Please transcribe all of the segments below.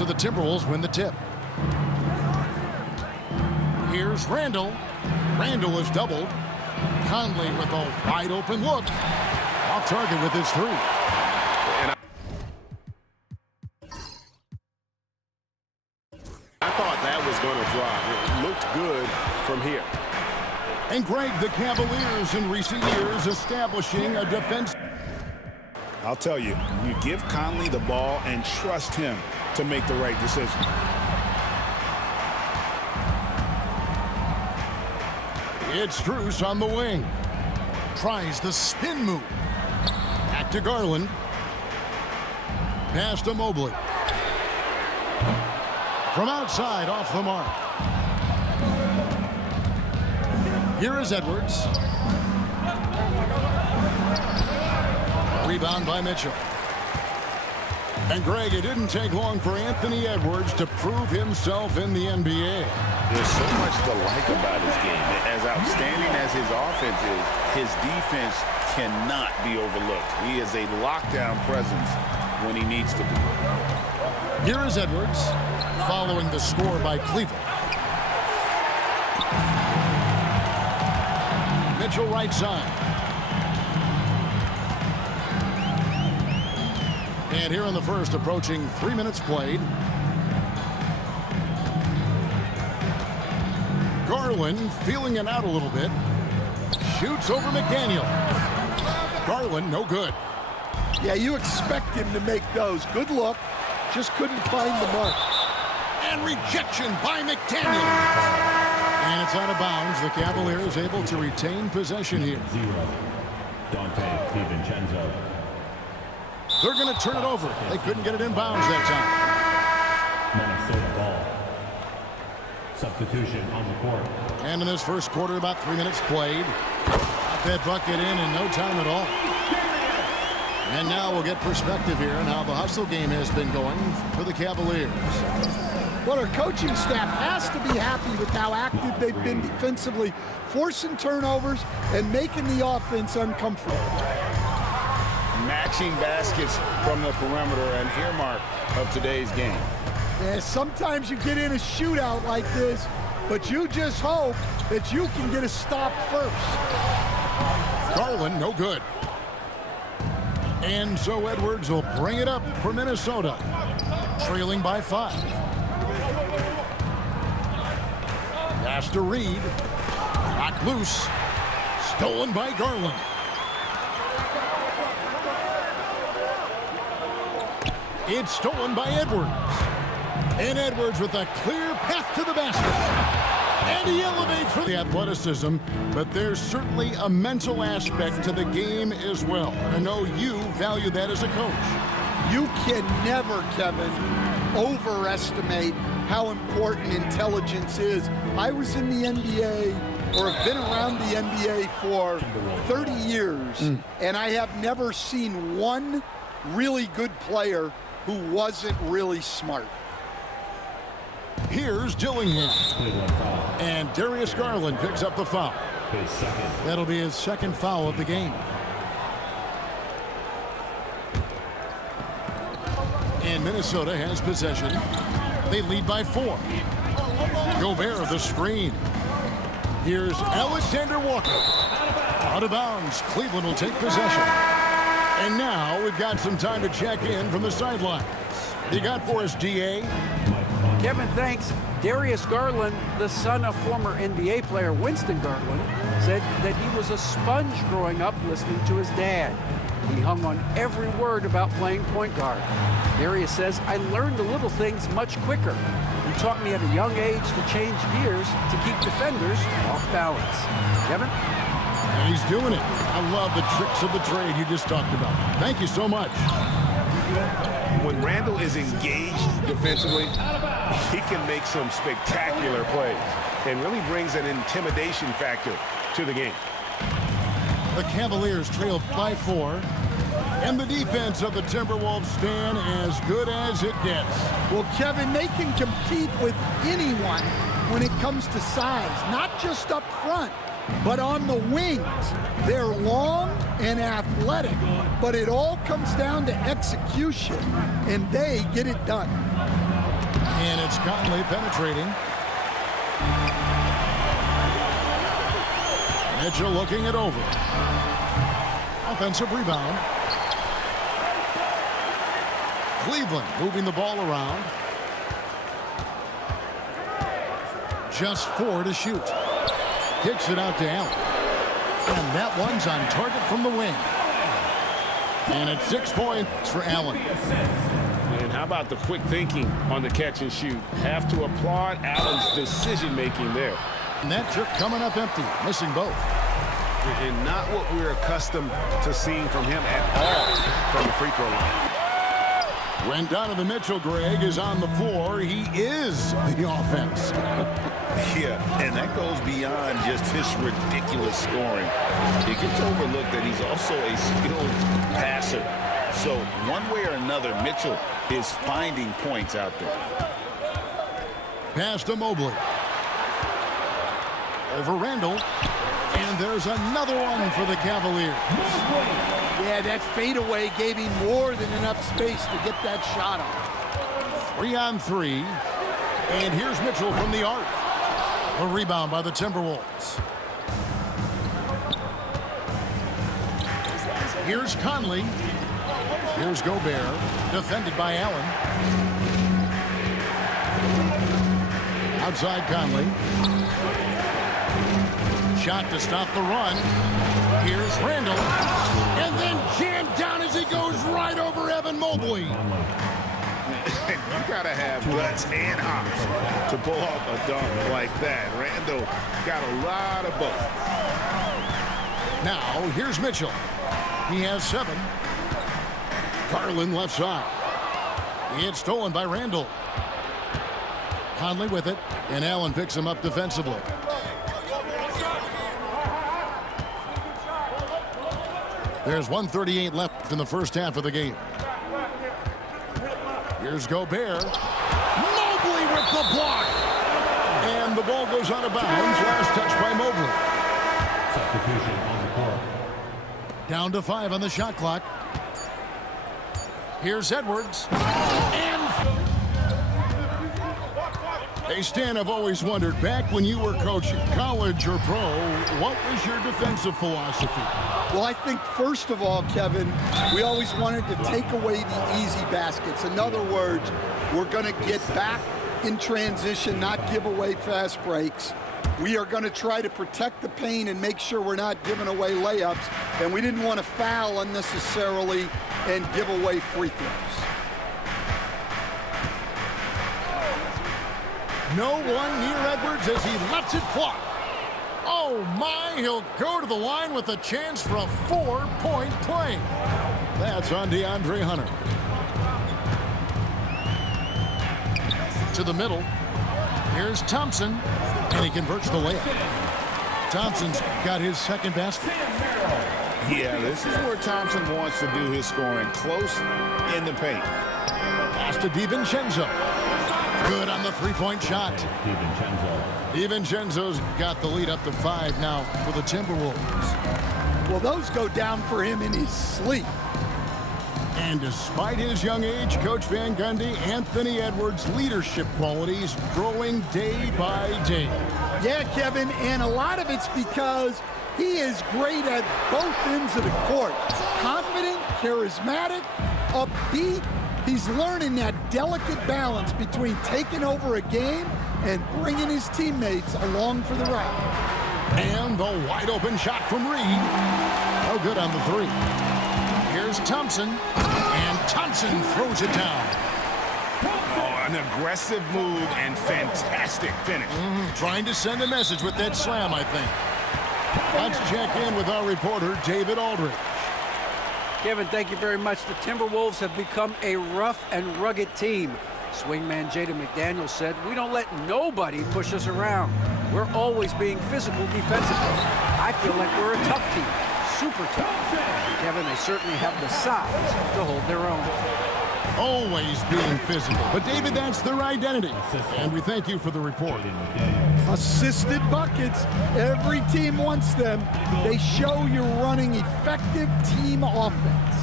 So the Timberwolves win the tip. Here's Randall. Randall is doubled. Conley with a wide open look. Off target with his three. I thought that was going to drop. It looked good from here. And Greg, the Cavaliers in recent years establishing a defense. I'll tell you, you give Conley the ball and trust him to make the right decision. It's Strus on the wing. Tries the spin move. Back to Garland. Pass to Mobley. From outside, off the mark. Here is Edwards. Rebound by Mitchell. And Greg, it didn't take long for Anthony Edwards to prove himself in the NBA. There's so much to like about his game. As outstanding as his offense is, his defense cannot be overlooked. He is a lockdown presence when he needs to be. Here is Edwards, following the score by Cleveland. Mitchell right side. And here in the first, approaching 3 minutes played. Garland feeling it out a little bit. Shoots over McDaniel. Garland, no good. Yeah, you expect him to make those. Good look. Just couldn't find the mark. And rejection by McDaniel. And it's out of bounds. The Cavaliers able to retain possession here. Dante DiVincenzo. They're going to turn it over. They couldn't get it in bounds that time. Minnesota ball. Substitution on the court. And in this first quarter, about 3 minutes played. Got that bucket in no time at all. And now we'll get perspective here on how the hustle game has been going for the Cavaliers. Well, our coaching staff has to be happy with how active they've been defensively, forcing turnovers and making the offense uncomfortable. Matching baskets from the perimeter, an earmark of today's game. Yeah, sometimes you get in a shootout like this, but you just hope that you can get a stop first. Garland, no good. And so Edwards will bring it up for Minnesota, trailing by 5. Pass to Reed. Knocked loose. Stolen by Garland. It's stolen by Edwards. And Edwards with a clear path to the basket. And he elevates for the athleticism, but there's certainly a mental aspect to the game as well. And I know you value that as a coach. You can never, Kevin, overestimate how important intelligence is. I was in the NBA, or have been around the NBA for 30 years, and I have never seen one really good player who wasn't really smart. Here's Dillingham. And Darius Garland picks up the foul. That'll be his second foul of the game. And Minnesota has possession. They lead by 4. Gobert the screen. Here's Alexander Walker. Out of bounds. Cleveland will take possession. And now we've got some time to check in from the sidelines. You got for us, DA? Kevin, thanks. Darius Garland, the son of former NBA player Winston Garland, said that he was a sponge growing up listening to his dad. He hung on every word about playing point guard. Darius says, I learned the little things much quicker. He taught me at a young age to change gears to keep defenders off balance. Kevin? And he's doing it. I love the tricks of the trade you just talked about. Thank you so much. When Randall is engaged defensively, he can make some spectacular plays and really brings an intimidation factor to the game. The Cavaliers trail by 4. And the defense of the Timberwolves stand as good as it gets. Well, Kevin, they can compete with anyone when it comes to size, not just up front, but on the wings. They're long and athletic, but it all comes down to execution, and they get it done. And it's Conley penetrating. Mitchell looking it over. Offensive rebound. Cleveland moving the ball around. Just 4 to shoot. Kicks it out to Allen. And that one's on target from the wing. And it's 6 points for Allen. And how about the quick thinking on the catch and shoot? Have to applaud Allen's decision-making there. And that trip coming up empty, missing both. And not what we're accustomed to seeing from him at all from the free throw line. When Donovan Mitchell, Greg, is on the floor, he is the offense. Yeah, and that goes beyond just his ridiculous scoring. It gets overlooked that he's also a skilled passer. So one way or another, Mitchell is finding points out there. Pass to Mobley. Over Randall. And there's another one for the Cavaliers. Yeah, that fadeaway gave him more than enough space to get that shot off. 3 on 3. And here's Mitchell from the arc. A rebound by the Timberwolves. Here's Conley. Here's Gobert. Defended by Allen. Outside Conley. Shot to stop the run. Here's Randall. And then jammed down as he goes right over Evan Mobley. You got to have guts and hops to pull off a dunk like that. Randall got a lot of both. Now, here's Mitchell. He has 7. Garland left side. It's stolen by Randall. Conley with it, and Allen picks him up defensively. There's 1:38 left in the first half of the game. Here's Gobert. Mobley with the block. And the ball goes out of bounds. Last touch by Mobley. Substitution on the court. Down to 5 on the shot clock. Here's Edwards. And hey, Stan, I've always wondered, back when you were coaching, college or pro, what was your defensive philosophy? Well, I think, first of all, Kevin, we always wanted to take away the easy baskets. In other words, we're going to get back in transition, not give away fast breaks. We are going to try to protect the paint and make sure we're not giving away layups. And we didn't want to foul unnecessarily and give away free throws. No one near Edwards as he lets it fly. Oh my, he'll go to the line with a chance for a 4-point play. That's on DeAndre Hunter. To the middle. Here's Thompson, and he converts the layup. Thompson's got his second basket. Yeah, this is where Thompson wants to do his scoring, close in the paint. Pass to DiVincenzo. Good on the 3-point shot. DiVincenzo's got the lead up to 5 now for the Timberwolves. Well, those go down for him in his sleep. And despite his young age, Coach Van Gundy, Anthony Edwards' leadership qualities growing day by day. Yeah, Kevin, and a lot of it's because he is great at both ends of the court. Confident, charismatic, upbeat. He's learning that delicate balance between taking over a game and bringing his teammates along for the ride. And the wide open shot from Reed. No good on the 3. Here's Thompson, and Thompson throws it down. Oh, an aggressive move and fantastic finish. Trying to send a message with that slam, I think. Let's check in with our reporter, David Aldridge. Kevin, thank you very much. The Timberwolves have become a rough and rugged team. Swingman Jaden McDaniels said, "We don't let nobody push us around. We're always being physical defensively. I feel like we're a tough team, super tough." And Kevin, they certainly have the size to hold their own. Always being physical. But, David, that's their identity. And we thank you for the report. Assisted buckets. Every team wants them. They show you're running effective team offense.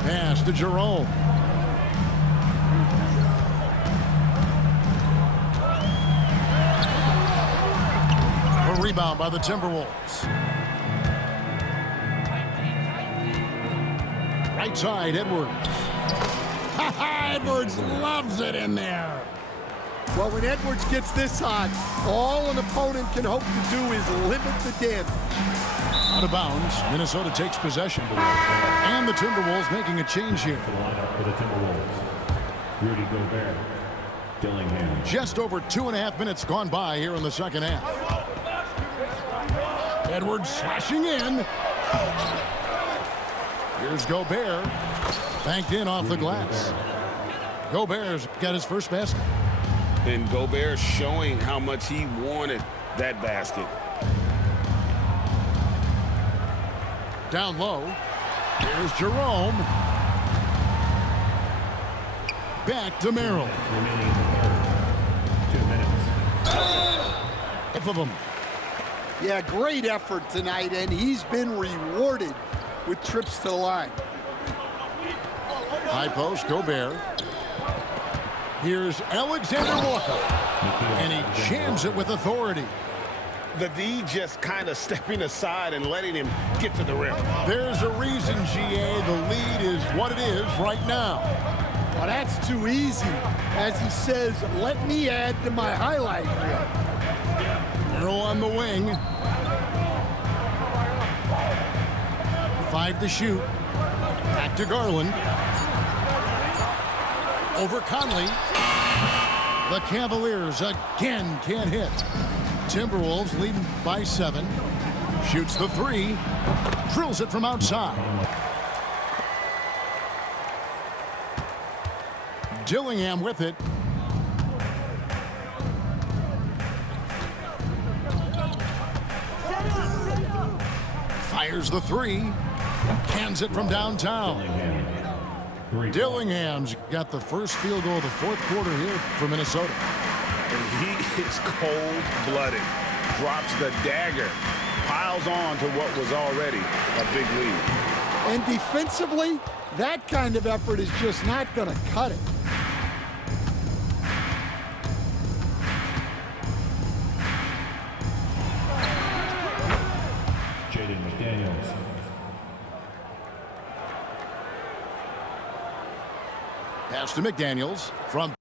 Pass to Jerome. rebound by the Timberwolves. Right side, Edwards. Edwards loves it in there. Well, when Edwards gets this hot, all an opponent can hope to do is limit the damage. Out of bounds, Minnesota takes possession. And the Timberwolves making a change here. The lineup for the Timberwolves. Rudy Gobert. Dillingham. Just over 2.5 minutes gone by here in the second half. Edwards slashing in. Here's Gobert. Banked in off the glass. Gobert's got his first basket. And Gobert showing how much he wanted that basket. Down low. Here's Jerome. Back to Merrill. Remaining in the third. 2 minutes. Both of them. Yeah, great effort tonight, and he's been rewarded with trips to the line. High post, Gobert. Here's Alexander Walker. And he jams it with authority. The D just kind of stepping aside and letting him get to the rim. There's a reason, GA, the lead is what it is right now. Well, that's too easy. As he says, let me add to my highlight reel. Merrill on the wing. 5 to shoot. Back to Garland. Over Conley. The Cavaliers again can't hit. Timberwolves leading by 7. Shoots the 3. Drills it from outside. Dillingham with it. Fires the 3. Cans it from downtown. Dillingham's got the first field goal of the fourth quarter here for Minnesota. And he is cold-blooded. Drops the dagger. Piles on to what was already a big lead. And defensively, that kind of effort is just not going to cut it. Jaden McDaniels. Pass to McDaniels from